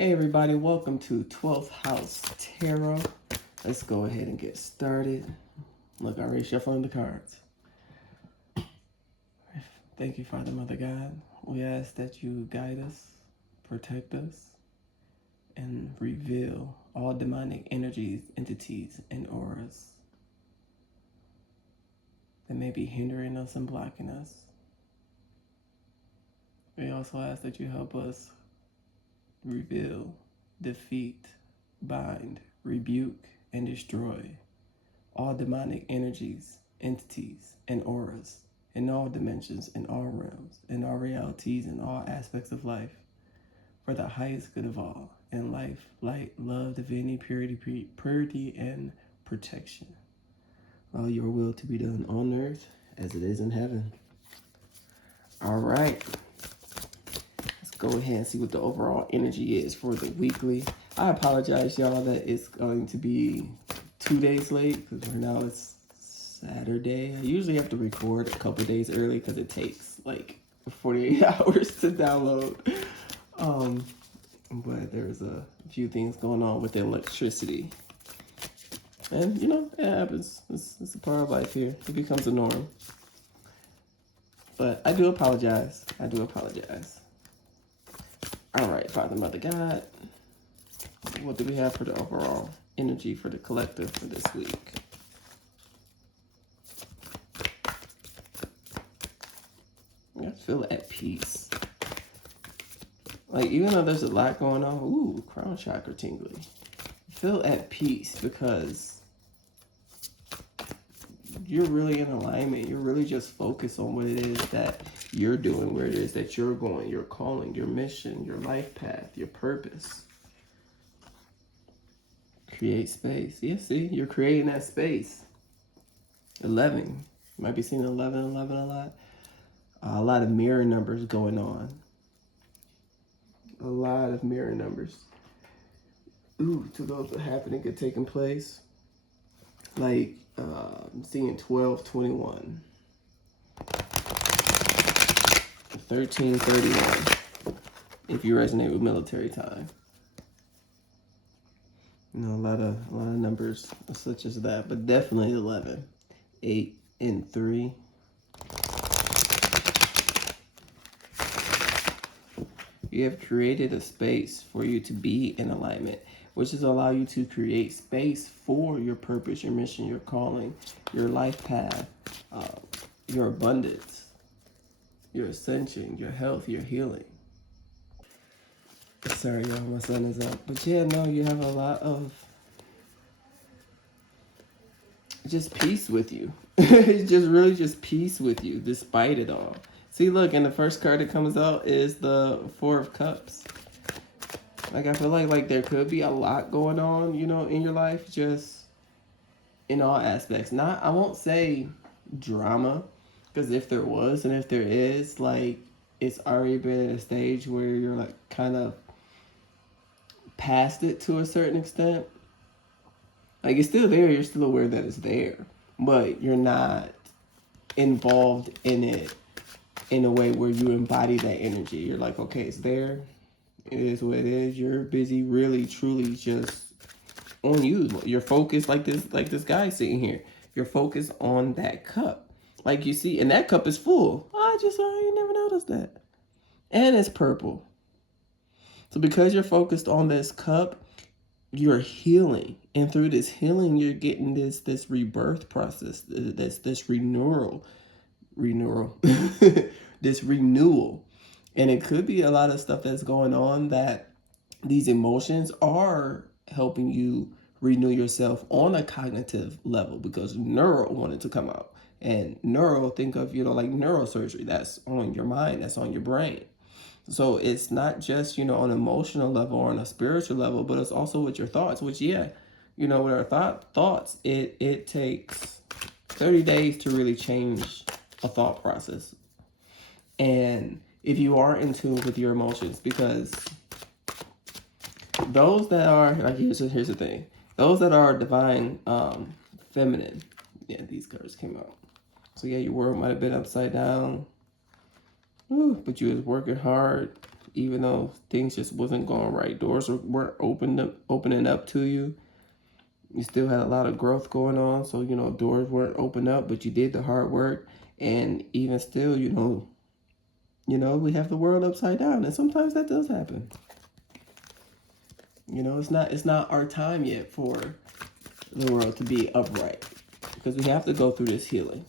Hey everybody, welcome to 12th House Tarot. Let's go ahead and get started. Look, I already shuffling the cards. Thank you, Father, Mother God. We ask that you guide us, protect us, and reveal all demonic energies, entities, and auras that may be hindering us and blocking us. We also ask that you help us reveal, defeat, bind, rebuke, and destroy all demonic energies, entities, and auras in all dimensions, in all realms, in all realities, in all aspects of life, for the highest good of all, in life, light, love, divinity, purity, and protection. Allow your will to be done on earth as it is in heaven. All right. Let's go ahead and see what the overall energy is for the weekly. I apologize, y'all, that it's going to be 2 days late because right now it's Saturday. I usually have to record a couple days early because it takes like 48 hours to download. But there's a few things going on with the electricity. And, it happens. It's a part of life here. It becomes a norm. But I do apologize. All right, Father, Mother God. What do we have for the overall energy for the collective for this week? I feel at peace. Like, even though there's a lot going on, ooh, crown chakra tingly. Feel at peace because you're really in alignment. You're really just focused on what it is that you're doing, where it is that you're going, your calling, your mission, your life path, your purpose. Create space. Yeah, see, you're creating that space. 11. You might be seeing 11 a lot. A lot of mirror numbers going on. A lot of mirror numbers. Ooh, to those that happening could taking place. Like, I'm seeing 12, 21. 1331. If you resonate with military time. A lot of numbers such as that, but definitely 11. 8 and 3. You have created a space for you to be in alignment, which is allow you to create space for your purpose, your mission, your calling, your life path, your abundance, your ascension, your health, your healing. Sorry, y'all, my sun is up. But yeah, no, you have a lot of just peace with you. It's just really just peace with you, despite it all. See, look, and the first card that comes out is the Four of Cups. Like, I feel like there could be a lot going on, in your life, just in all aspects. Not, I won't say drama, because if there was and if there is, like, it's already been at a stage where you're, like, kind of past it to a certain extent. Like, it's still there, you're still aware that it's there, but you're not involved in it in a way where you embody that energy. You're like, okay, it's there. It is what it is. You're busy, really, truly just on you. You're focused like this guy sitting here. You're focused on that cup. Like you see, and that cup is full. I never noticed that. And it's purple. So because you're focused on this cup, you're healing. And through this healing, you're getting this rebirth process, this renewal. This renewal. And it could be a lot of stuff that's going on that these emotions are helping you renew yourself on a cognitive level because neuro wanted to come out. And neuro, think of, like neurosurgery. That's on your mind. That's on your brain. So it's not just, on an emotional level or on a spiritual level, but it's also with your thoughts, which, with our thoughts, it takes 30 days to really change a thought process. And if you are in tune with your emotions, because those that are, like, here's the thing, those that are divine feminine, these cards came out. So your world might have been upside down, but you was working hard, even though things just wasn't going right. Doors weren't opening up to you. You still had a lot of growth going on. So, doors weren't open up, but you did the hard work. And even still, we have the world upside down. And sometimes that does happen. It's not our time yet for the world to be upright, because we have to go through this healing.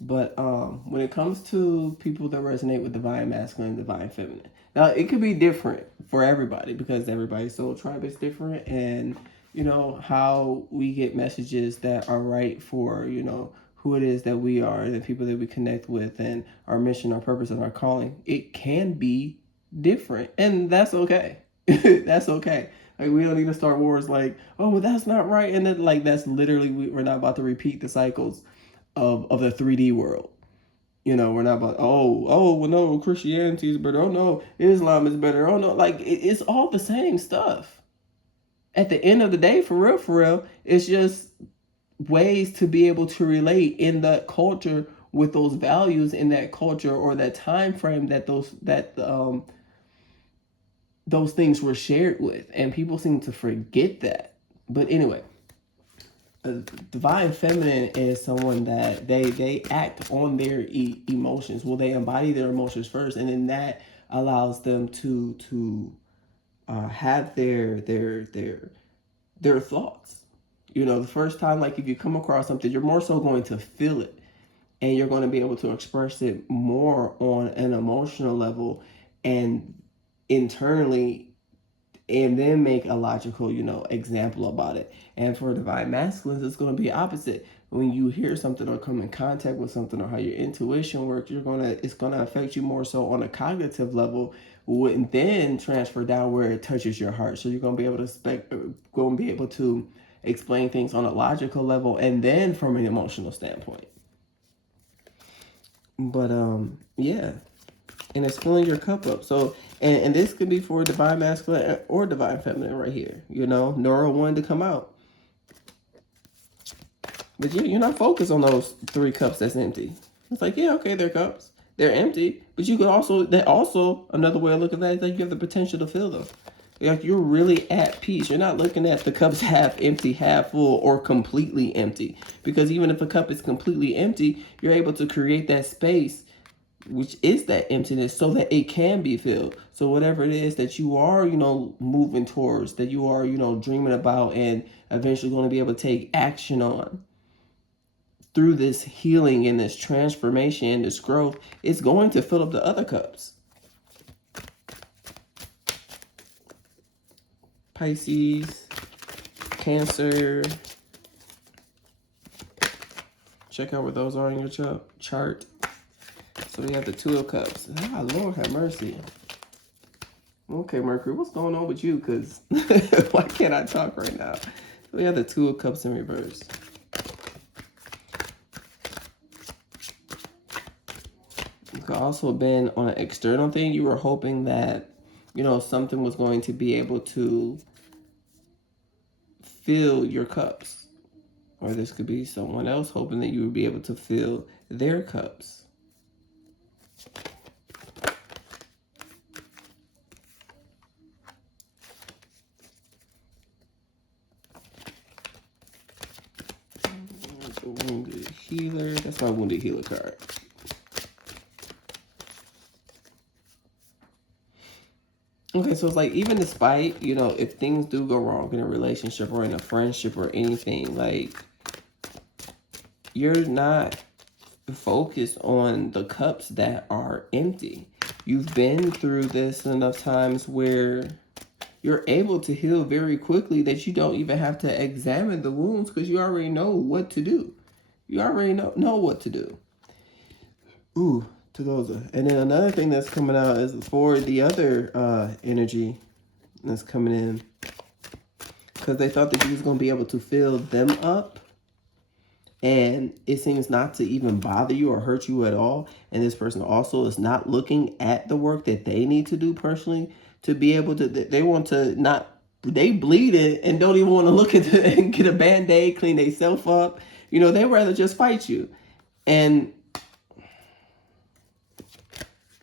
But when it comes to people that resonate with divine masculine and divine feminine, now it could be different for everybody, because everybody's soul tribe is different, and how we get messages that are right for who it is that we are and the people that we connect with and our mission, our purpose, and our calling. It can be different, and that's okay. That's okay. Like, we don't need to start wars like, oh, well, that's not right. And then, like, that's literally, we're not about to repeat the cycles of the 3D world. We're not about, well, no, Christianity is better. Oh, no, Islam is better. Oh, no, like, it's all the same stuff. At the end of the day, for real, it's just ways to be able to relate in that culture with those values in that culture, or that time frame that those things were shared with, and people seem to forget that. But anyway, divine feminine is someone that they act on their emotions. Well, they embody their emotions first, and then that allows them to have their thoughts. The first time, like, if you come across something, you're more so going to feel it, and you're going to be able to express it more on an emotional level and internally, and then make a logical, example about it. And for divine masculines, it's going to be opposite. When you hear something or come in contact with something, or how your intuition works, it's going to affect you more so on a cognitive level, and then transfer down where it touches your heart. So you're going to be able to explain things on a logical level, and then from an emotional standpoint. But yeah. And it's filling your cup up. So, and this could be for divine masculine or divine feminine right here. Nora wanted to come out. But you're not focused on those 3 cups that's empty. It's like, yeah, okay, they're cups. They're empty. But you could also, another way of looking at that is that you have the potential to fill them. Like, you're really at peace. You're not looking at the cups half empty, half full, or completely empty. Because even if a cup is completely empty, you're able to create that space, which is that emptiness, so that it can be filled. So whatever it is that you are, moving towards, that you are, dreaming about, and eventually going to be able to take action on through this healing and this transformation and this growth, it's going to fill up the other cups. Pisces, Cancer. Check out where those are in your chart. So we have the 2 of Cups. Ah, Lord have mercy. Okay, Mercury, what's going on with you? Because why can't I talk right now? So we have the 2 of Cups in reverse. It could also have been on an external thing. You were hoping that, something was going to be able to fill your cups. Or this could be someone else hoping that you would be able to fill their cups. Wounded Healer. That's my Wounded Healer card. Okay, so it's like, even despite, if things do go wrong in a relationship or in a friendship or anything, like, you're not focused on the cups that are empty. You've been through this enough times where you're able to heal very quickly, that you don't even have to examine the wounds, because you already know what to do. You already know what to do. Ooh, Togoza. And then another thing that's coming out is for the other energy that's coming in, because they thought that you was going to be able to fill them up, and it seems not to even bother you or hurt you at all. And this person also is not looking at the work that they need to do personally to be able to, they want to not, they bleed it and don't even want to look at it and get a Band-Aid, clean themselves up. They rather just fight you. And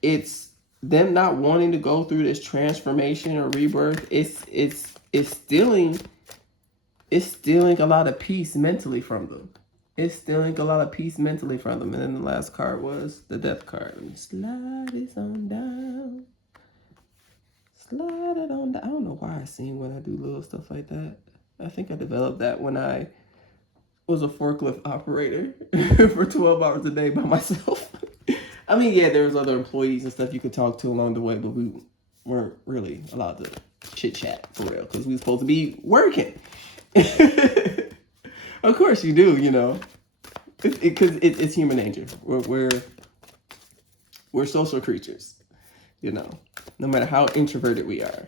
it's them not wanting to go through this transformation or rebirth, it's stealing a lot of peace mentally from them. It's stealing a lot of peace mentally from them. And then the last card was the death card. Slide it on down. Slide it on down. I don't know why I sing when I do little stuff like that. I think I developed that when I was a forklift operator for 12 hours a day by myself. I mean, yeah, there was other employees and stuff you could talk to along the way, but we weren't really allowed to chit chat for real because we were supposed to be working. Of course you do, you know, because it's human nature. We're social creatures, you know, no matter how introverted we are.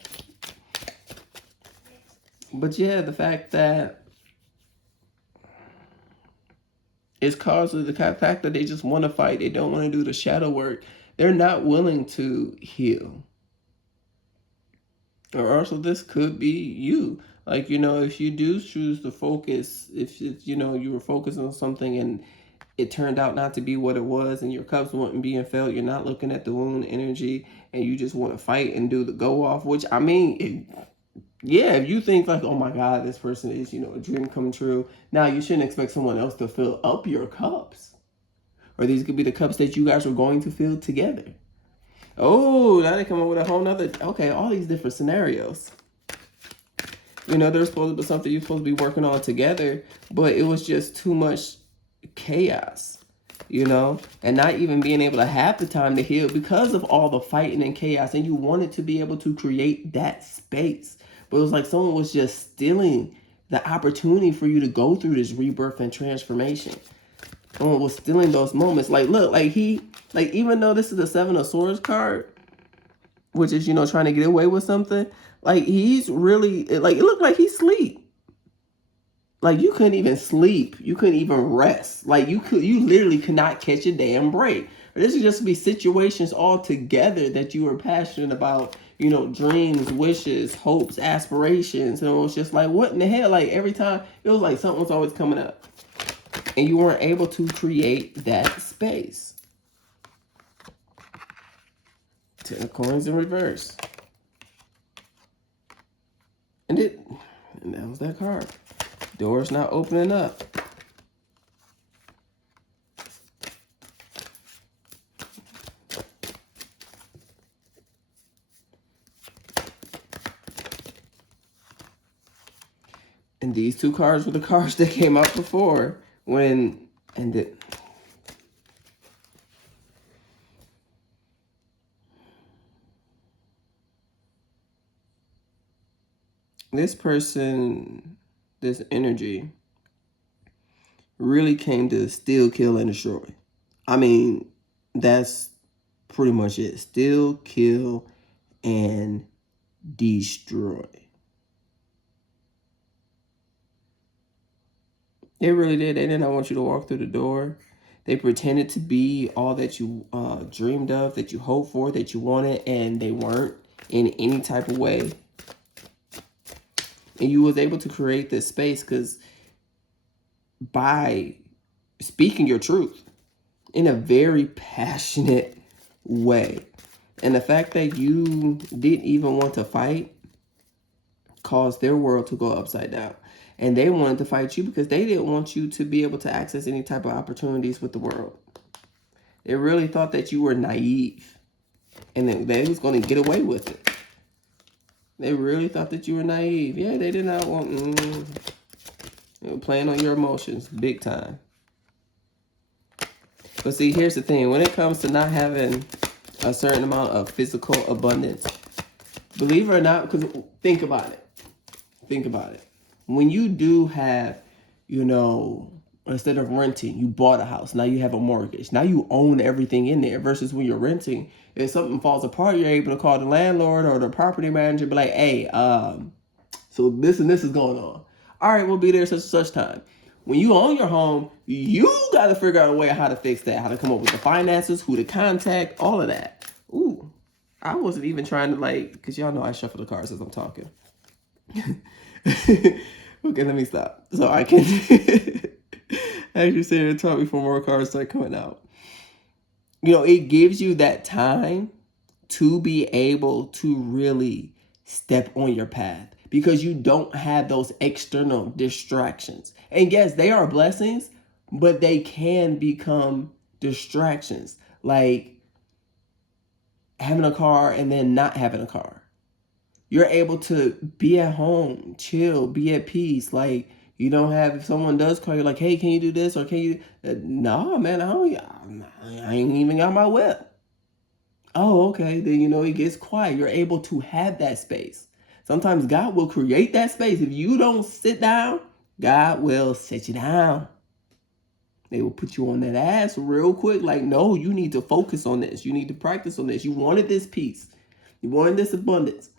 But yeah, the fact that it's caused the fact that they just want to fight. They don't want to do the shadow work. They're not willing to heal. Or also this could be you. Like, you know, if you do choose to focus, if you know, you were focused on something and it turned out not to be what it was and your cups weren't being filled, you're not looking at the wound energy and you just want to fight and do the go off, which I mean, yeah, if you think like, oh my God, this person is, you know, a dream come true. Now you shouldn't expect someone else to fill up your cups. Or these could be the cups that you guys are going to fill together. Oh, now they come up with a whole nother, okay, all these different scenarios. You know, there's supposed to be something you're supposed to be working on together, but it was just too much chaos, you know, and not even being able to have the time to heal because of all the fighting and chaos. And you wanted to be able to create that space. But it was like someone was just stealing the opportunity for you to go through this rebirth and transformation. Someone was stealing those moments. Like, look, like even though this is the Seven of Swords card, which is, you know, trying to get away with something, like he's really, like, it looked like he's asleep. Like you couldn't even sleep. You couldn't even rest. Like you literally could not catch a damn break. This would just be situations all together that you were passionate about, you know, dreams, wishes, hopes, aspirations. And it was just like, what in the hell? Like every time, it was like something was always coming up. And you weren't able to create that space. 10 of coins in reverse. And that was that card. Doors not opening up. And these two cards were the cards that came out before this person, this energy really came to steal, kill, and destroy. I mean, that's pretty much it. Steal, kill, and destroy. They really did. They did not want you to walk through the door. They pretended to be all that you dreamed of, that you hoped for, that you wanted, and they weren't in any type of way. And you was able to create this space because by speaking your truth in a very passionate way. And the fact that you didn't even want to fight caused their world to go upside down. And they wanted to fight you because they didn't want you to be able to access any type of opportunities with the world. They really thought that you were naive and that they was going to get away with it. They really thought that you were naive. Yeah, they did not want... They were playing on your emotions big time. But see, here's the thing. When it comes to not having a certain amount of physical abundance, believe it or not, because think about it. Think about it. When you do have, you know, instead of renting, you bought a house. Now you have a mortgage. Now you own everything in there versus when you're renting. If something falls apart, you're able to call the landlord or the property manager and be like, hey, so this and this is going on. All right, we'll be there such and such time. When you own your home, you got to figure out a way how to fix that, how to come up with the finances, who to contact, all of that. Ooh, I wasn't even trying to because y'all know I shuffle the cards as I'm talking. Okay, let me stop so I can actually sit here and talk before more cards start coming out. You know, it gives you that time to be able to really step on your path, because you don't have those external distractions. And yes, they are blessings, but they can become distractions, like having a car and then not having a car. You're able to be at home, chill, be at peace. Like, you don't have, if someone does call you like, hey, can you do this? Or can you, no, man, I ain't even got my whip. Oh, okay. Then, it gets quiet. You're able to have that space. Sometimes God will create that space. If you don't sit down, God will sit you down. They will put you on that ass real quick. Like, no, you need to focus on this. You need to practice on this. You wanted this peace. You wanted this abundance.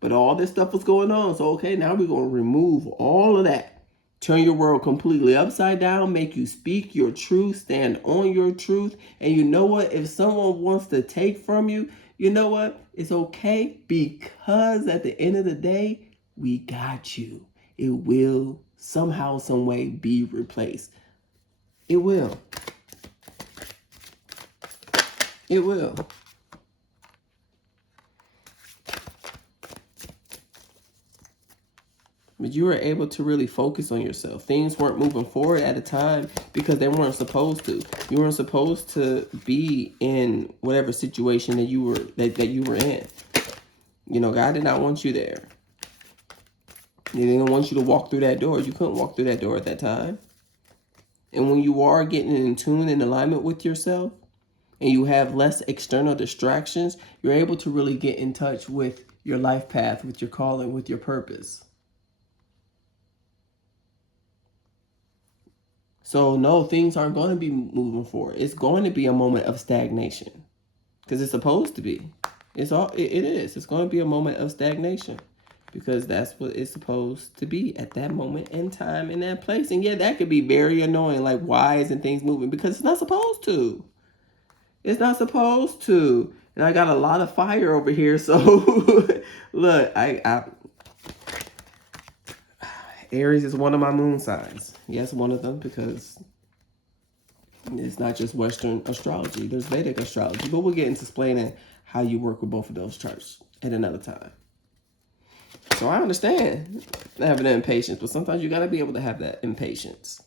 But all this stuff was going on. So, okay, now we're going to remove all of that. Turn your world completely upside down. Make you speak your truth. Stand on your truth. And you know what? If someone wants to take from you, you know what? It's okay, because at the end of the day, we got you. It will somehow, some way be replaced. It will. It will. But you were able to really focus on yourself. Things weren't moving forward at a time because they weren't supposed to. You weren't supposed to be in whatever situation that you were in. God did not want you there. He didn't want you to walk through that door. You couldn't walk through that door at that time. And when you are getting in tune and alignment with yourself, and you have less external distractions, you're able to really get in touch with your life path, with your calling, with your purpose. So no, things aren't going to be moving forward. It's going to be a moment of stagnation, because it's supposed to be. It is. It's going to be a moment of stagnation, because that's what it's supposed to be at that moment in time, in that place. And yeah, that could be very annoying. Like, why isn't things moving? Because it's not supposed to. It's not supposed to. And I got a lot of fire over here. So look, Aries is one of my moon signs. Yes, one of them, because it's not just Western astrology. There's Vedic astrology. But we'll get into explaining how you work with both of those charts at another time. So I understand having that impatience, but sometimes you got to be able to have that impatience.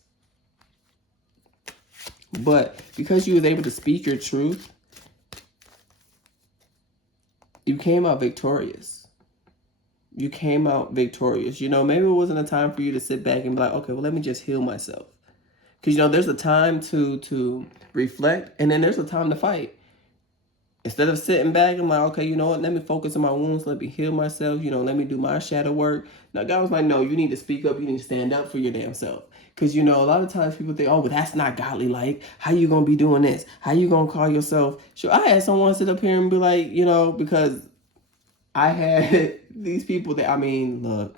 But because you was able to speak your truth, you came out victorious. You came out victorious. Maybe it wasn't a time for you to sit back and be like, okay, well, let me just heal myself. Because, there's a time to reflect, and then there's a time to fight. Instead of sitting back and like, okay, you know what, let me focus on my wounds, let me heal myself, let me do my shadow work. Now, God was like, no, you need to speak up, you need to stand up for your damn self. Because, a lot of times people think, oh, but that's not godly. Like, how you going to be doing this? How you going to call yourself? Sure, I had someone sit up here and be like, because I had these people that, look,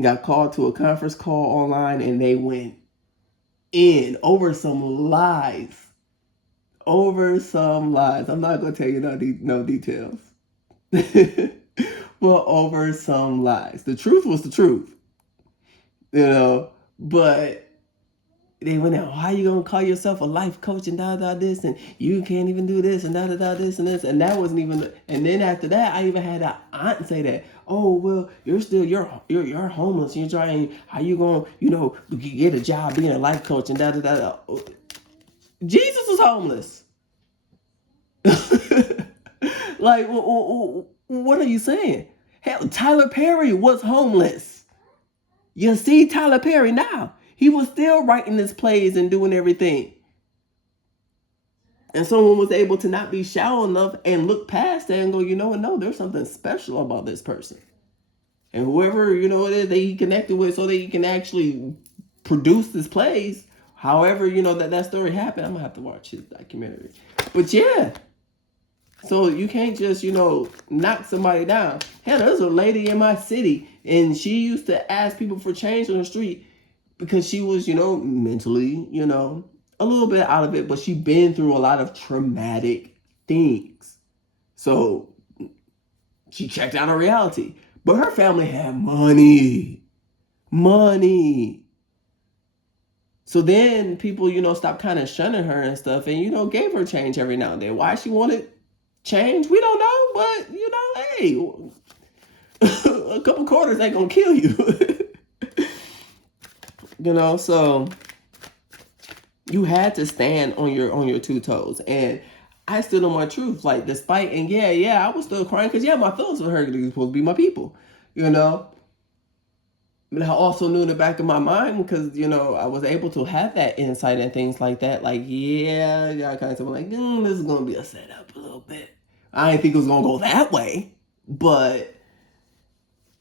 got called to a conference call online, and they went in over some lies. I'm not going to tell you no details. Well, over some lies. The truth was the truth. But they went out, how you going to call yourself a life coach and this, and you can't even do this, and this, and this. And that wasn't even, and then after that, I even had an aunt say that, oh, well, you're homeless, you're trying, how you going to, get a job being a life coach and Jesus was homeless. Like, what are you saying? Hell, Tyler Perry was homeless. You see Tyler Perry now. He was still writing his plays and doing everything. And someone was able to not be shallow enough and look past that and go, no, there's something special about this person. And whoever, it is that he connected with so that he can actually produce his plays. However, that story happened. I'm going to have to watch his documentary. But yeah. So you can't just, knock somebody down. Hell, there's a lady in my city, and she used to ask people for change on the street because she was, mentally, a little bit out of it, but she'd been through a lot of traumatic things. So she checked out her reality. But her family had money. So then people, stopped kind of shunning her and stuff and, gave her change every now and then. Why? She wanted change? We don't know, but hey, a couple quarters ain't gonna kill you. So you had to stand on your two toes. And I still know my truth. Like, despite, and I was still crying because my feelings were hurt. They're supposed to be my people, But I also knew in the back of my mind, because I was able to have that insight and things like that. Like, I kind of like, this is gonna be a setup a little bit. I didn't think it was gonna go that way, but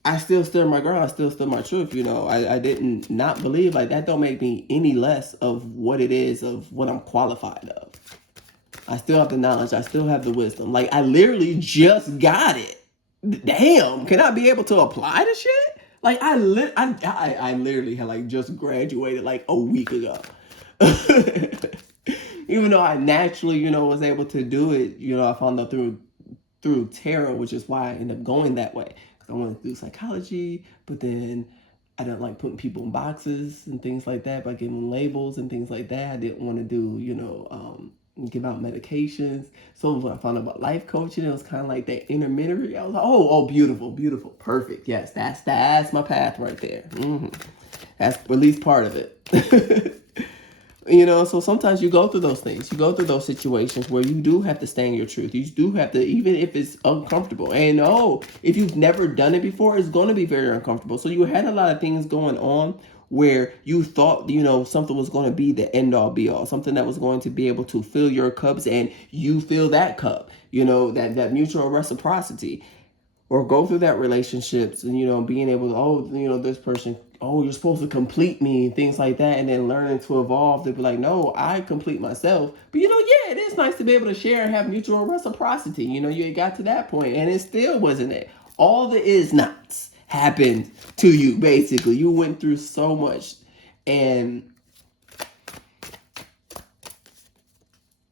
I still stood my ground. I still stood my truth. I didn't not believe. Like, that don't make me any less of what it is, of what I'm qualified of. I still have the knowledge. I still have the wisdom. Like, I literally just got it. Damn, can I be able to apply the shit? Like, I literally had like just graduated like a week ago. Even though I naturally, was able to do it, I found out through tarot, which is why I ended up going that way. Because I wanted to do psychology, but then I didn't like putting people in boxes and things like that by giving them labels and things like that. I didn't want to do, give out medications. So when I found out about life coaching, it was kind of like that intermediary. I was like, oh, beautiful, beautiful, perfect. Yes, that's my path right there. That's at least part of it. So sometimes you go through those things. You go through those situations where you do have to stand your truth. You do have to, even if it's uncomfortable. And if you've never done it before, it's going to be very uncomfortable. So you had a lot of things going on where you thought, something was going to be the end all be all, something that was going to be able to fill your cups and you fill that cup, that mutual reciprocity. Or go through that relationships and, being able to, this person, you're supposed to complete me and things like that. And then learning to evolve to be like, no, I complete myself. But, it is nice to be able to share and have mutual reciprocity. You got to that point and it still wasn't it. All the is nots happened to you, basically. You went through so much. And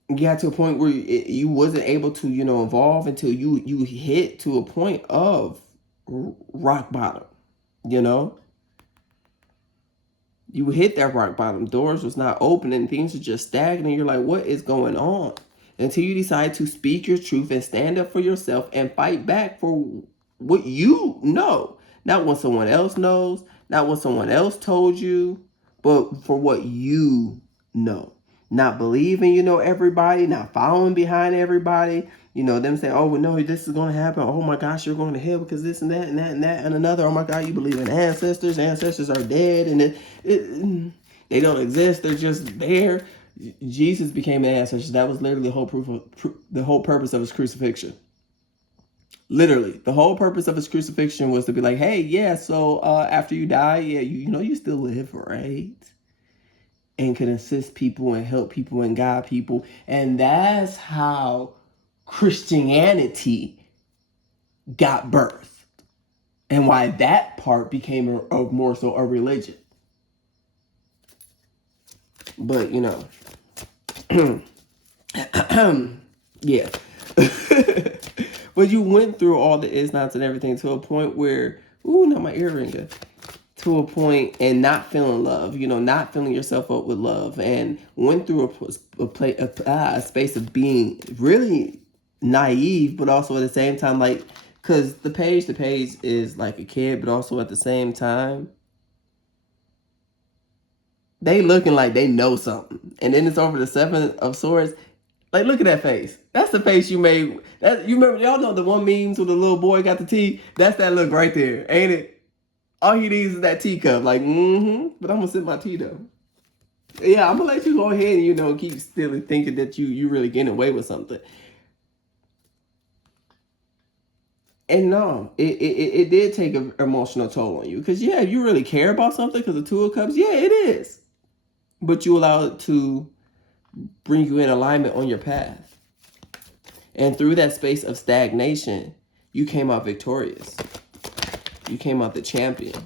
you got to a point where you wasn't able to, evolve until you hit to a point of rock bottom, You hit that rock bottom. Doors was not open and things are just stagnant. You're like, what is going on? Until you decide to speak your truth and stand up for yourself and fight back for what you know. Not what someone else knows, not what someone else told you, but for what you know. Not believing, everybody, not following behind everybody. Them saying, oh, well, no, this is going to happen. Oh, my gosh, you're going to hell because this and that and that and that and another. Oh, my God, you believe in ancestors. Ancestors are dead and they don't exist. They're just there. Jesus became an ancestor. That was literally the whole purpose of his crucifixion. Literally, the whole purpose of his crucifixion was to be like, hey, so after you die, you still live, right? And can assist people and help people and guide people. And that's how Christianity got birthed. And why that part became a more so a religion. But, yeah. But you went through all the is nots and everything to a point where, not my earring. To a point and not feeling love, not filling yourself up with love, and went through a space of being really naive, but also at the same time, like, because the page is like a kid, but also at the same time, they looking like they know something. And then it's over the Seven of Swords. Like, look at that face. That's the face you made. You remember, y'all know the one memes where the little boy got the tea? That's that look right there, ain't it? All he needs is that teacup. Like, but I'm going to sip my tea, though. Yeah, I'm going to let you go ahead and, keep still thinking that you really getting away with something. And no, it did take an emotional toll on you. Because, you really care about something because the Two of Cups, it is. But you allow it to bring you in alignment on your path. And through that space of stagnation, you came out victorious. You came out the champion.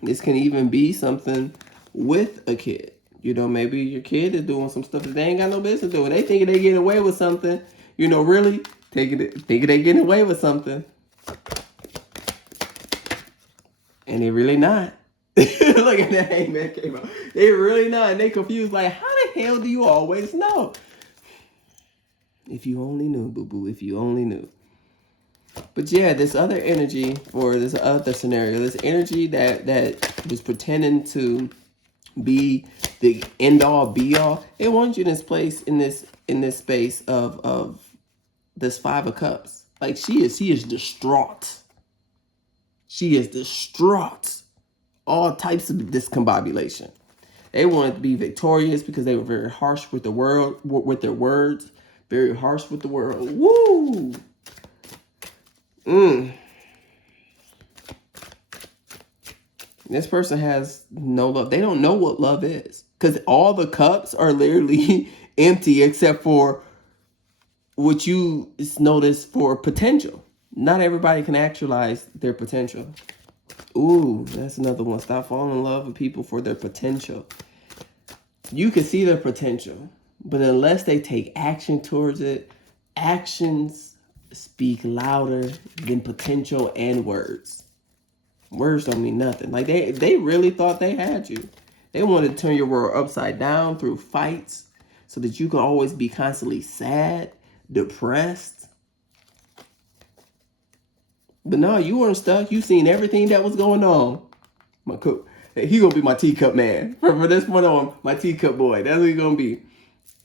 This can even be something with a kid. Maybe your kid is doing some stuff that they ain't got no business doing. They thinking they getting away with something. Really thinking they getting away with something. And they really not. Look at that, man came out. They really not. And they confused like, how the hell do you always know? If you only knew, boo-boo, if you only knew. But yeah, this other energy for this other scenario, this energy that was pretending to be the end all be all, it wants you in this place in this space of this Five of Cups. Like she is distraught. She is distraught. All types of discombobulation. They wanted to be victorious because they were very harsh with the world, with their words, very harsh with the world. Woo! This person has no love. They don't know what love is because all the cups are literally empty except for what you notice for potential. Not everybody can actualize their potential. Ooh, that's another one. Stop falling in love with people for their potential. You can see their potential, but unless they take action towards it, actions speak louder than potential and words. Words don't mean nothing. Like they really thought they had you. They wanted to turn your world upside down through fights so that you can always be constantly sad, depressed. But no, you weren't stuck. You seen everything that was going on. My cook, he gonna be my teacup man. For this point on, my teacup boy. That's what he gonna be.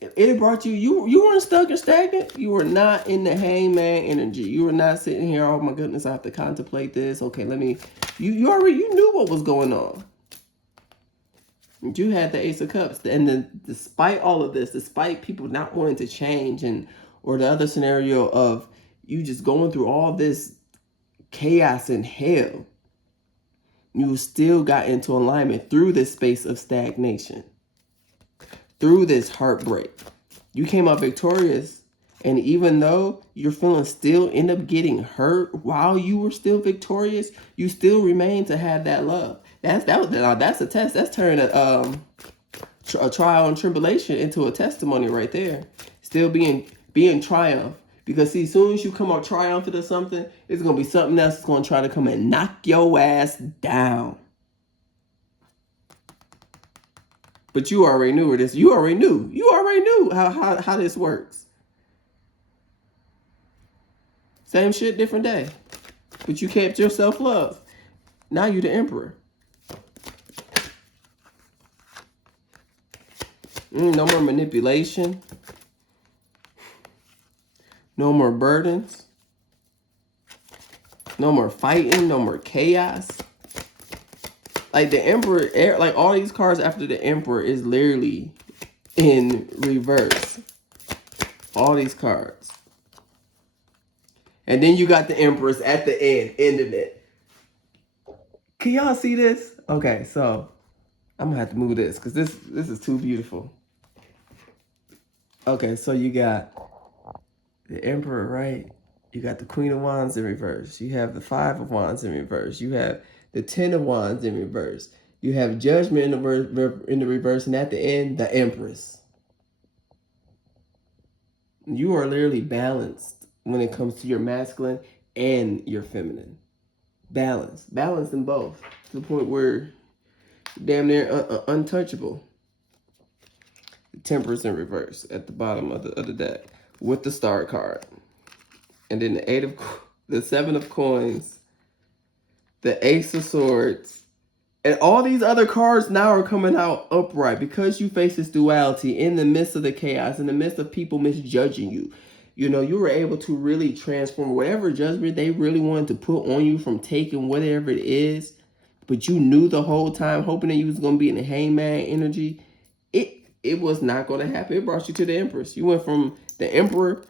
It brought you, you weren't stuck or stagnant. You were not in the hangman energy. You were not sitting here, oh my goodness, I have to contemplate this. Okay, you already, you knew what was going on. You had the Ace of Cups. And then despite all of this, despite people not wanting to change or the other scenario of you just going through all this chaos and hell, you still got into alignment through this space of stagnation. Through this heartbreak, you came out victorious. And even though your feelings still end up getting hurt while you were still victorious, you still remain to have that love. That's a test. That's turning a trial and tribulation into a testimony right there. Still being triumph. Because see, as soon as you come out triumphant or something, it's gonna be something else that's gonna try to come and knock your ass down. But you already knew this. You already knew how this works. Same shit, different day. But you kept your self-love. Now you're the emperor. No more manipulation. No more burdens. No more fighting. No more chaos. Like the emperor, like all these cards after the emperor is literally in reverse. All these cards. And then you got the empress at the end, ending it. Can y'all see this? Okay, so I'm gonna have to move this because this is too beautiful. Okay, so you got the emperor, right? You got the Queen of Wands in reverse. You have the Five of Wands in reverse. You have the Ten of Wands in reverse. You have Judgment in the reverse, and at the end, the Empress. You are literally balanced when it comes to your masculine and your feminine. Balance in both to the point where damn near untouchable. The Temperance in reverse at the bottom of the deck with the Star card, and then the Seven of Coins, the Ace of Swords, and all these other cards now are coming out upright because you face this duality in the midst of the chaos, in the midst of people misjudging you. You know, you were able to really transform whatever judgment they really wanted to put on you from taking whatever it is, but you knew the whole time, hoping that you was going to be in the hangman energy. It was not going to happen. It brought you to the Empress. You went from the Emperor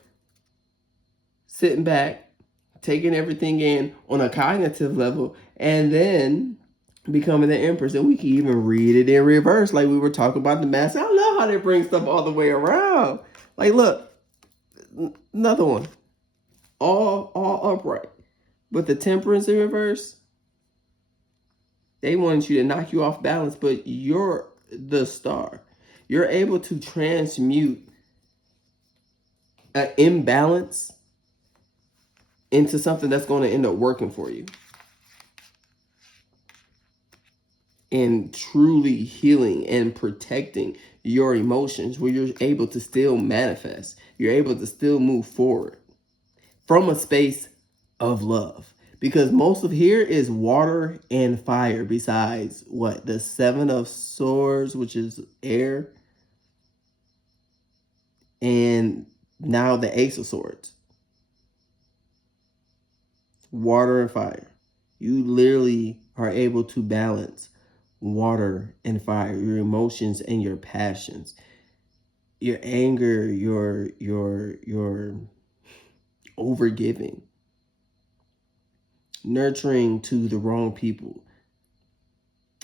sitting back, taking everything in on a cognitive level, and then becoming the Empress. And we can even read it in reverse, like we were talking about the Master. I love how they bring stuff all the way around. Like, look, another one, all upright, but the Temperance in reverse. They wanted you to knock you off balance, but you're the star. You're able to transmute an imbalance into something that's going to end up working for you. in truly healing and protecting your emotions, where you're able to still manifest. You're able to still move forward from a space of love. Because most of here is water and fire, besides what? The Seven of Swords, which is air, and now the Ace of Swords. Water and fire. You literally are able to balance water and fire, your emotions and your passions, your anger, your overgiving, nurturing to the wrong people,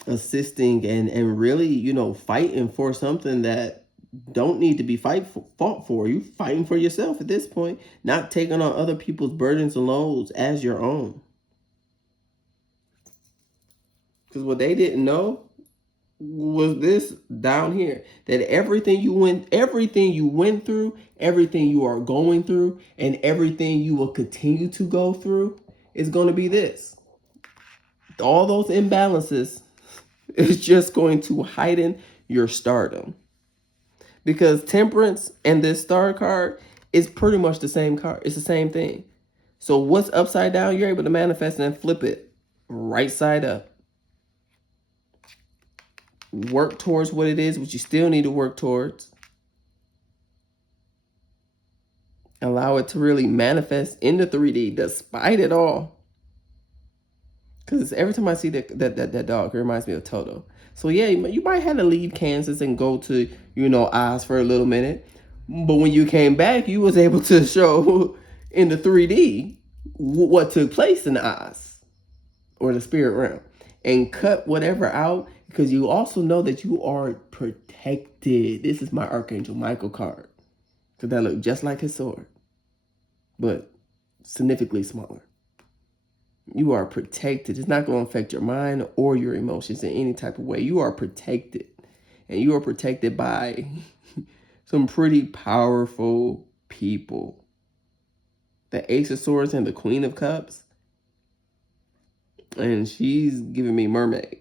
assisting and really, fighting for something that don't need to be fought for. You fighting for yourself at this point, not taking on other people's burdens and loads as your own. Because what they didn't know was this down here, that everything you went through, everything you are going through, and everything you will continue to go through is going to be this. All those imbalances is just going to heighten your stardom. Because temperance and this star card is pretty much the same card. It's the same thing. So what's upside down, you're able to manifest and flip it right side up. Work towards what it is, what you still need to work towards. Allow it to really manifest into 3D despite it all. Because every time I see that dog, it reminds me of Toto. So yeah, you might have to leave Kansas and go to, Oz for a little minute. But when you came back, you was able to show in the 3D what took place in Oz or the spirit realm, and cut whatever out, because you also know that you are protected. This is my Archangel Michael card, because that looked just like his sword, but significantly smaller. You are protected. It's not going to affect your mind or your emotions in any type of way. You are protected, and you are protected by some pretty powerful people. The Ace of Swords and the Queen of Cups. And she's giving me mermaid.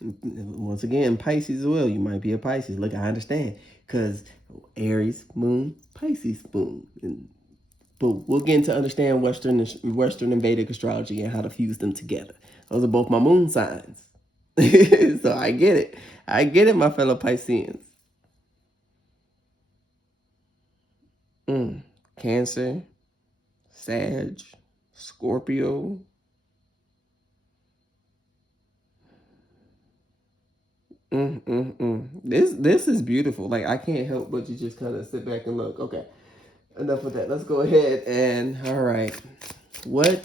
Once again, Pisces as well. You might be a Pisces. Look, I understand. Because Aries, moon, Pisces, moon. But we'll get into understand Western and Vedic astrology and how to fuse them together. Those are both my moon signs. So I get it. I get it, my fellow Pisceans. Cancer, Sag, Scorpio. This is beautiful. Like, I can't help but to just kind of sit back and look. Okay, enough of that. Let's go ahead and, all right. What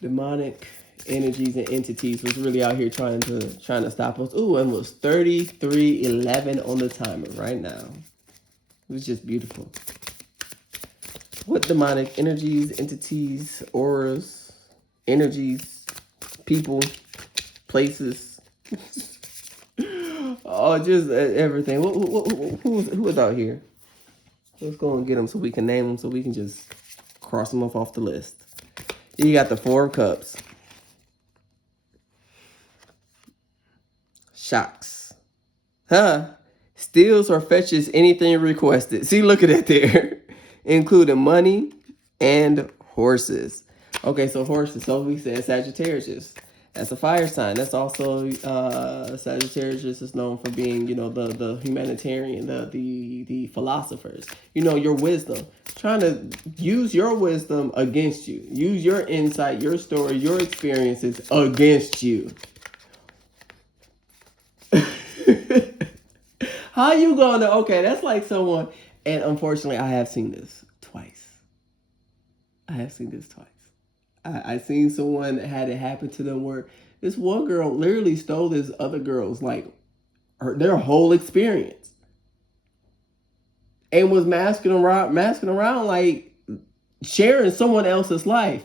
demonic energies and entities was really out here trying to stop us? Ooh, and was 33:11 on the timer right now. It was just beautiful. What demonic energies, entities, auras, energies, people, places, oh, just everything. Who is out here? Let's go and get them so we can name them, so we can just cross them off the list. You got the Four of Cups. Shocks. Steals or fetches anything requested. See, look at that there. Including money and horses. Okay, so horses. So we said Sagittarius. That's a fire sign. That's also Sagittarius is known for being, the humanitarian, the philosophers. Your wisdom. Trying to use your wisdom against you. Use your insight, your story, your experiences against you. How you gonna? Okay, that's like someone. And unfortunately, I have seen this twice. I seen someone that had it happen to them where this one girl literally stole this other girl's, their whole experience, and was masking around like sharing someone else's life.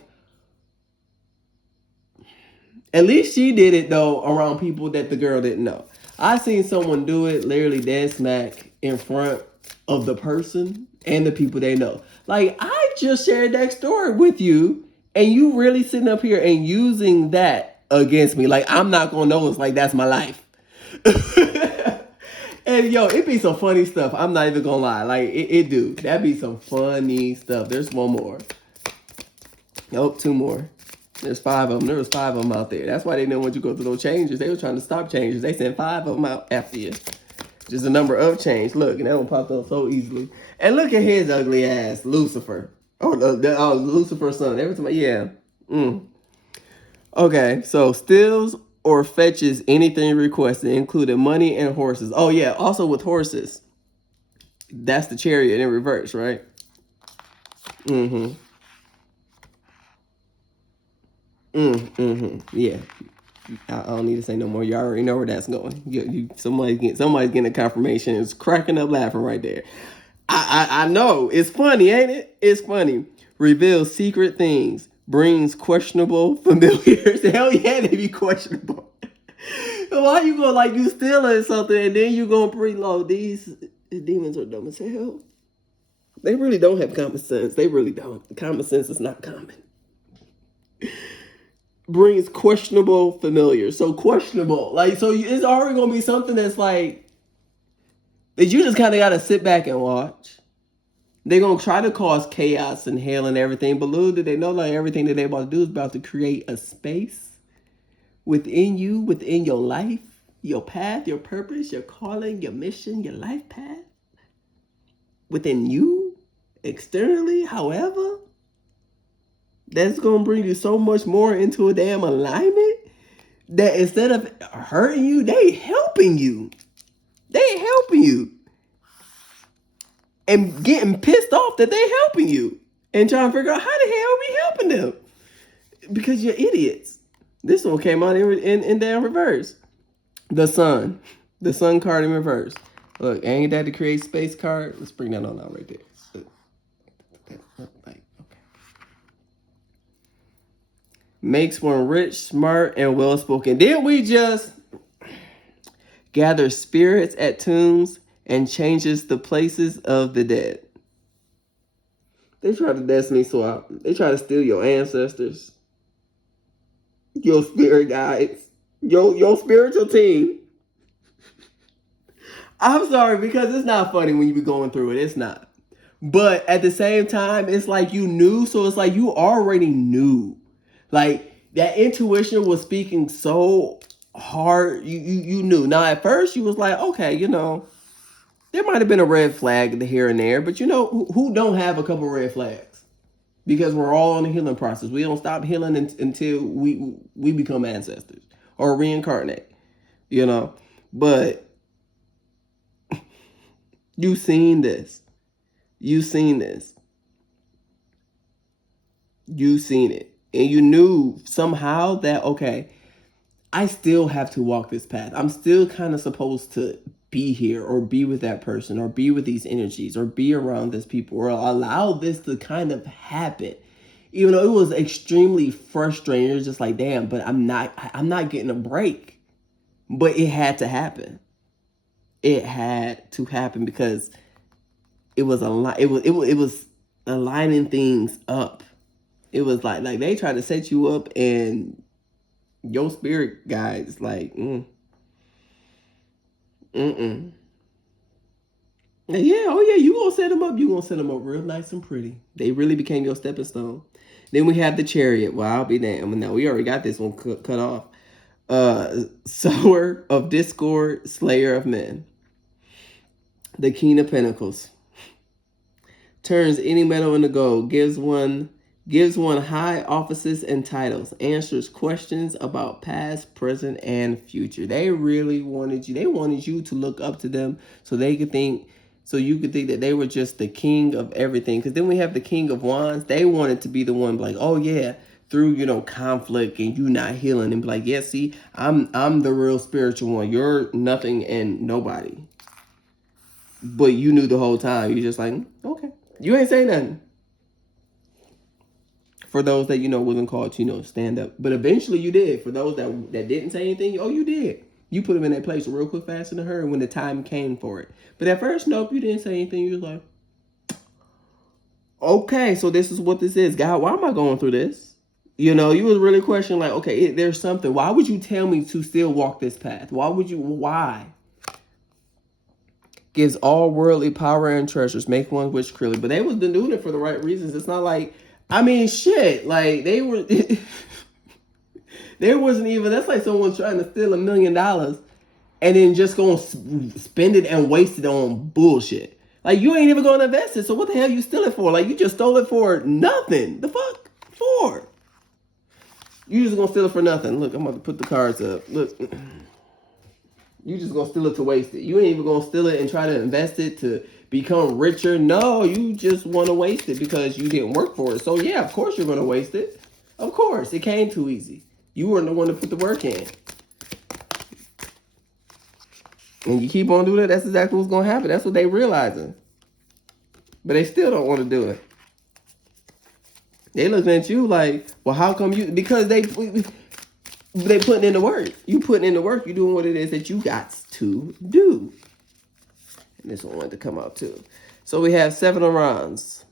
At least she did it though around people that the girl didn't know. I seen someone do it literally dead smack in front of the person and the people they know. Like, I just shared that story with you, And you really sitting up here and using that against me. Like, I'm not going to know. It's like, that's my life. And yo, it be some funny stuff. I'm not even going to lie. Like, it do. That be some funny stuff. There's one more. Nope, two more. There's 5 of them. There was 5 of them out there. That's why they didn't want you to go through those changes. They were trying to stop changes. They sent 5 of them out after you. Just the number of change. Look, and that one popped up so easily. And look at his ugly ass, Lucifer. Oh, Lucifer's son. Every time, yeah. Okay, so steals or fetches anything requested, including money and horses. Oh yeah, also with horses. That's the chariot in reverse, right? Yeah. I don't need to say no more. You already know where that's going. Somebody's getting a confirmation. It's cracking up laughing right there. I know. It's funny, ain't it? It's funny. Reveals secret things. Brings questionable familiars. Hell yeah, they be questionable. Why you gonna like you stealing something and then you gonna preload? These demons are dumb as hell. They really don't have common sense. They really don't. Common sense is not common. Brings questionable familiars. So questionable. Like, so it's already gonna be something that's like that you just kind of gotta sit back and watch. They're gonna try to cause chaos and hell and everything, but little do they know, like everything that they're about to do is about to create a space within you, within your life, your path, your purpose, your calling, your mission, your life path, within you, externally, however, that's gonna bring you so much more into a damn alignment that instead of hurting you, they helping you. They helping you. And getting pissed off that they helping you. And trying to figure out how the hell are we helping them? Because you're idiots. This one came out in damn reverse. The sun. The sun card in reverse. Look, ain't that the create space card? Let's bring that on out right there. Okay. Makes one rich, smart, and well-spoken. Didn't we just gather spirits at tombs and changes the places of the dead? They try to destiny swap. They try to steal your ancestors, your spirit guides, your spiritual team. I'm sorry, because it's not funny when you be going through it. It's not. But at the same time, it's like you knew, so it's like you already knew. Like that intuition was speaking so hard. You knew. Now at first you was like, okay, you know, there might have been a red flag here and there, but you know who don't have a couple red flags? Because we're all on the healing process. We don't stop healing until we become ancestors or reincarnate, you know. But you seen this. You seen this. You seen it. And you knew somehow that, okay, I still have to walk this path. I'm still kind of supposed to be here or be with that person or be with these energies or be around this people or allow this to kind of happen. Even though it was extremely frustrating. You're just like, damn, but I'm not getting a break. But it had to happen. It had to happen because it was it was aligning things up. It was like they tried to set you up and your spirit guides like, Yeah, oh yeah, you gonna set them up. You gonna set them up real nice and pretty. They really became your stepping stone. Then we have the chariot. Well, I'll be damned. Now we already got this one cut off. Sower of discord, slayer of men. The King of Pentacles. Turns any metal into gold. Gives one high offices and titles. Answers questions about past, present, and future. They really wanted you. They wanted you to look up to them so they could think. So you could think that they were just the king of everything. Because then we have the King of Wands. They wanted to be the one like, oh yeah, through, you know, conflict and you not healing and be like, yeah, see, I'm the real spiritual one. You're nothing and nobody. But you knew the whole time. You just like, okay. You ain't saying nothing. For those that, you know, wasn't called to, you know, stand up. But eventually you did. For those that didn't say anything, oh, you did. You put them in that place real quick, fast, and a hurry when the time came for it. But at first, nope, you didn't say anything. You was like, okay, so this is what this is. God, why am I going through this? You know, you was really questioning, like, okay, there's something. Why would you tell me to still walk this path? Why? Gives all worldly power and treasures, make one which clearly. But they was doing it for the right reasons. It's not like, I mean, shit. Like, they were, there wasn't even, that's like someone trying to steal $1 million and then just gonna spend it and waste it on bullshit. Like, you ain't even gonna invest it. So what the hell you steal it for? Like, you just stole it for nothing. The fuck for? You just gonna steal it for nothing. Look, I'm about to put the cards up. Look. You just gonna steal it to waste it. You ain't even gonna steal it and try to invest it to become richer. No, you just want to waste it because you didn't work for it. So yeah, of course you're gonna waste it. Of course, it came too easy. You weren't the one to put the work in. And you keep on doing it, that's exactly what's gonna happen. That's what they realizing. But they still don't want to do it. They looking at you like, well, how come you? Because they putting in the work. You putting in the work. You doing what it is that you got to do. And this one wanted to come out too. So we have 7 of Wands,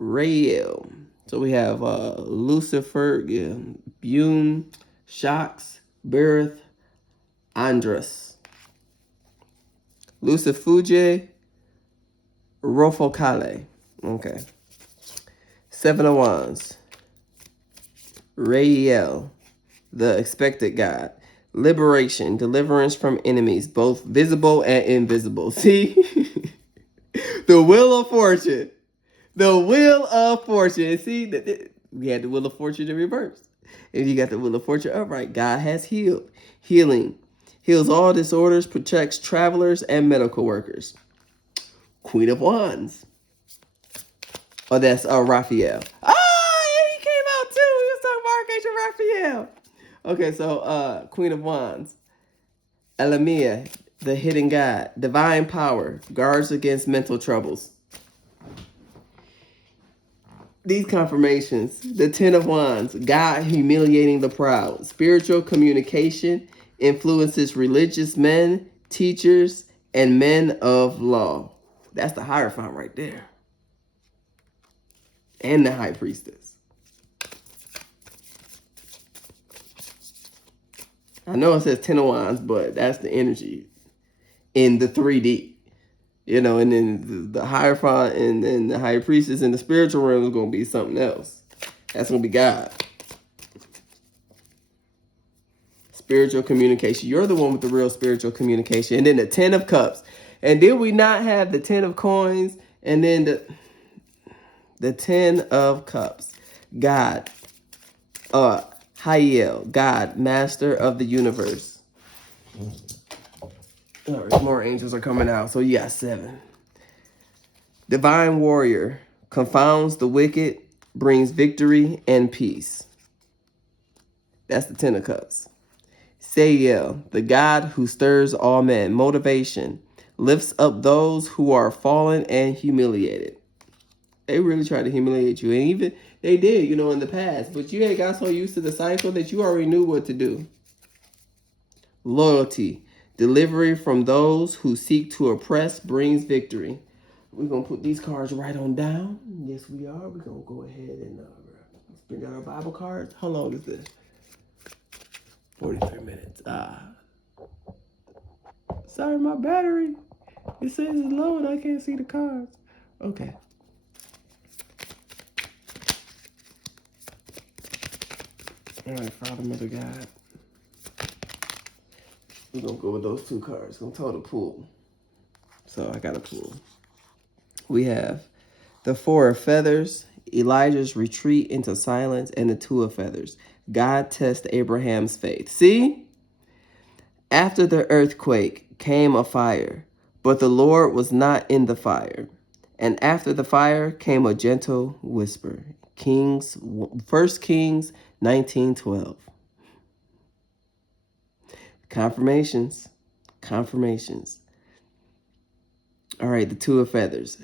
Rael. So we have Lucifer, Bune, Shocks, Berith, Andras, Lucifuje, Rofocale. Okay. 7 of Wands, Rael, the expected God. Liberation, deliverance from enemies, both visible and invisible. See? The Wheel of Fortune. The Wheel of Fortune. See? We had the Wheel of Fortune in reverse. And you got the Wheel of Fortune upright. God has healed. Healing. Heals all disorders, protects travelers and medical workers. Queen of Wands. Oh, that's Raphael. Oh, yeah, he came out too. He was talking about Archangel Raphael. Okay, so Queen of Wands, Elamia, the hidden God, divine power, guards against mental troubles. These confirmations, the 10 of Wands, God humiliating the proud, spiritual communication, influences religious men, teachers, and men of law. That's the Hierophant right there. And the High Priestess. I know it says 10 of Wands, but that's the energy in the 3D. You know, and then the Hierophant and the High Priestess in the spiritual realm is going to be something else. That's going to be God. Spiritual communication. You're the one with the real spiritual communication. And then the 10 of Cups. And did we not have the 10 of Coins? And then the 10 of Cups. God. Hayel, God, master of the universe. All right, more angels are coming out. So you got 7. Divine warrior, confounds the wicked, brings victory and peace. That's the 10 of Cups. Sayel, the God who stirs all men, motivation, lifts up those who are fallen and humiliated. They really tried to humiliate you. And even they did, you know, in the past. But you had got so used to the cycle that you already knew what to do. Loyalty. Delivery from those who seek to oppress brings victory. We're going to put these cards right on down. Yes, we are. We're going to go ahead and let's bring out our Bible cards. How long is this? 43 minutes. Sorry, my battery. It says it's low and I can't see the cards. Okay. All right, Father, Mother, God. We're going to go with those 2 cards. Going to total pool. So I got a pool. We have the 4 of Feathers, Elijah's retreat into silence, and the 2 of Feathers. God tests Abraham's faith. See? After the earthquake came a fire, but the Lord was not in the fire. And after the fire came a gentle whisper. 1 Kings 19:12. Confirmations. Confirmations. All right, the 2 of Feathers.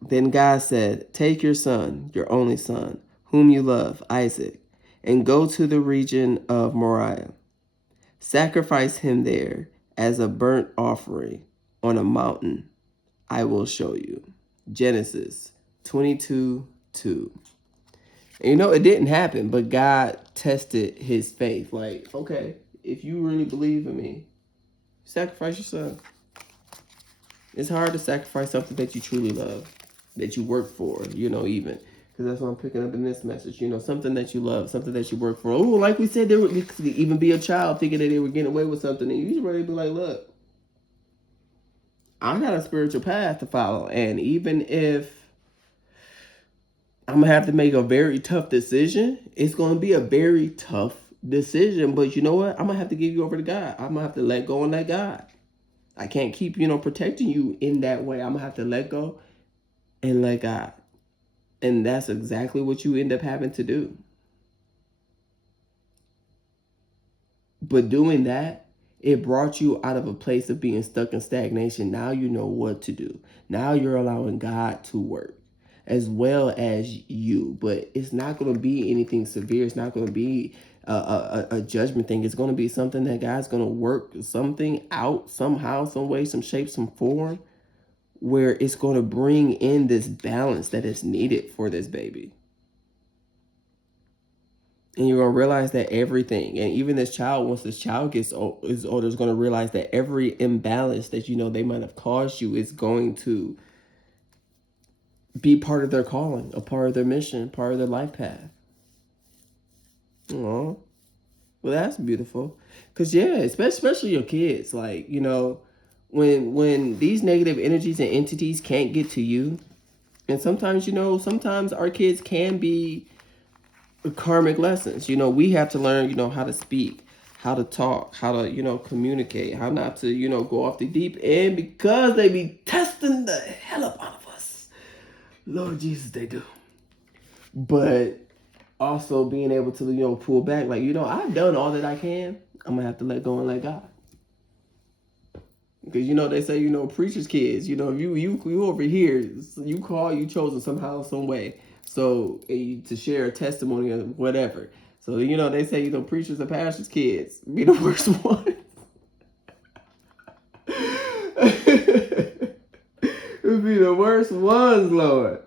Then God said, take your son, your only son, whom you love, Isaac, and go to the region of Moriah. Sacrifice him there as a burnt offering on a mountain I will show you. Genesis 22:2. And you know, it didn't happen, but God tested his faith. Like, okay, if you really believe in me, sacrifice your son. It's hard to sacrifice something that you truly love, that you work for, you know, even. Because that's what I'm picking up in this message. You know, something that you love, something that you work for. Oh, like we said, there would even be a child thinking that they were getting away with something. And you should really be like, look, I got a spiritual path to follow. And even if I'm going to have to make a very tough decision, it's going to be a very tough decision. But you know what? I'm going to have to give you over to God. I'm going to have to let go and let God. I can't keep, you know, protecting you in that way. I'm going to have to let go and let God. And that's exactly what you end up having to do. But doing that, it brought you out of a place of being stuck in stagnation. Now you know what to do. Now you're allowing God to work as well as you. But it's not going to be anything severe. It's not going to be a judgment thing. It's going to be something that God's going to work something out somehow, some way, some shape, some form, where it's going to bring in this balance that is needed for this baby. And you're going to realize that everything, and even this child, once this child is older, is going to realize that every imbalance that, you know, they might have caused you is going to be part of their calling, a part of their mission, part of their life path. Oh, well, that's beautiful. Because, yeah, especially your kids, like, you know, when these negative energies and entities can't get to you, and sometimes, you know, sometimes our kids can be karmic lessons. You know, we have to learn, you know, how to speak, how to talk, how to, you know, communicate, how not to, you know, go off the deep end because they be testing the hell up out of us. Lord Jesus, they do. But also being able to, you know, pull back, like, you know, I've done all that I can. I'm gonna have to let go and let God. Because, you know, they say, you know, preachers' kids, you know, if you over here, you call, you chosen somehow, some way. So to share a testimony or whatever. So, you know, they say, you know, preachers and pastors' kids be the worst ones. It be the worst ones, Lord.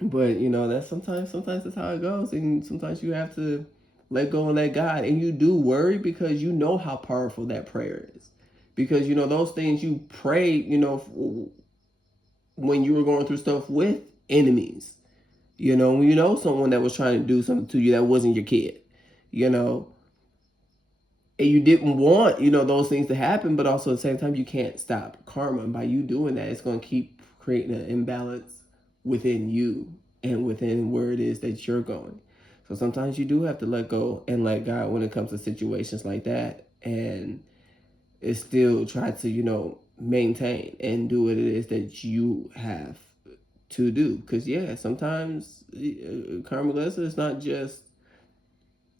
But, you know, that's sometimes that's how it goes. And sometimes you have to let go and let God. And you do worry because you know how powerful that prayer is. Because, you know, those things you prayed, you know, when you were going through stuff with enemies. You know someone that was trying to do something to you that wasn't your kid. You know, and you didn't want, you know, those things to happen, but also at the same time, you can't stop karma. And by you doing that, it's going to keep creating an imbalance within you and within where it is that you're going. So sometimes you do have to let go and let God when it comes to situations like that. And it still try to, you know, maintain and do what it is that you have to do. Because, yeah, sometimes karma lesson is not just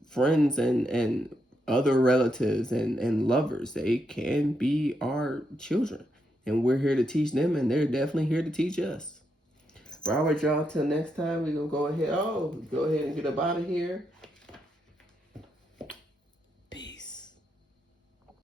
friends and other relatives and lovers. They can be our children. And we're here to teach them, and they're definitely here to teach us. But all right, y'all, until next time, we're going to go ahead and get up out of here.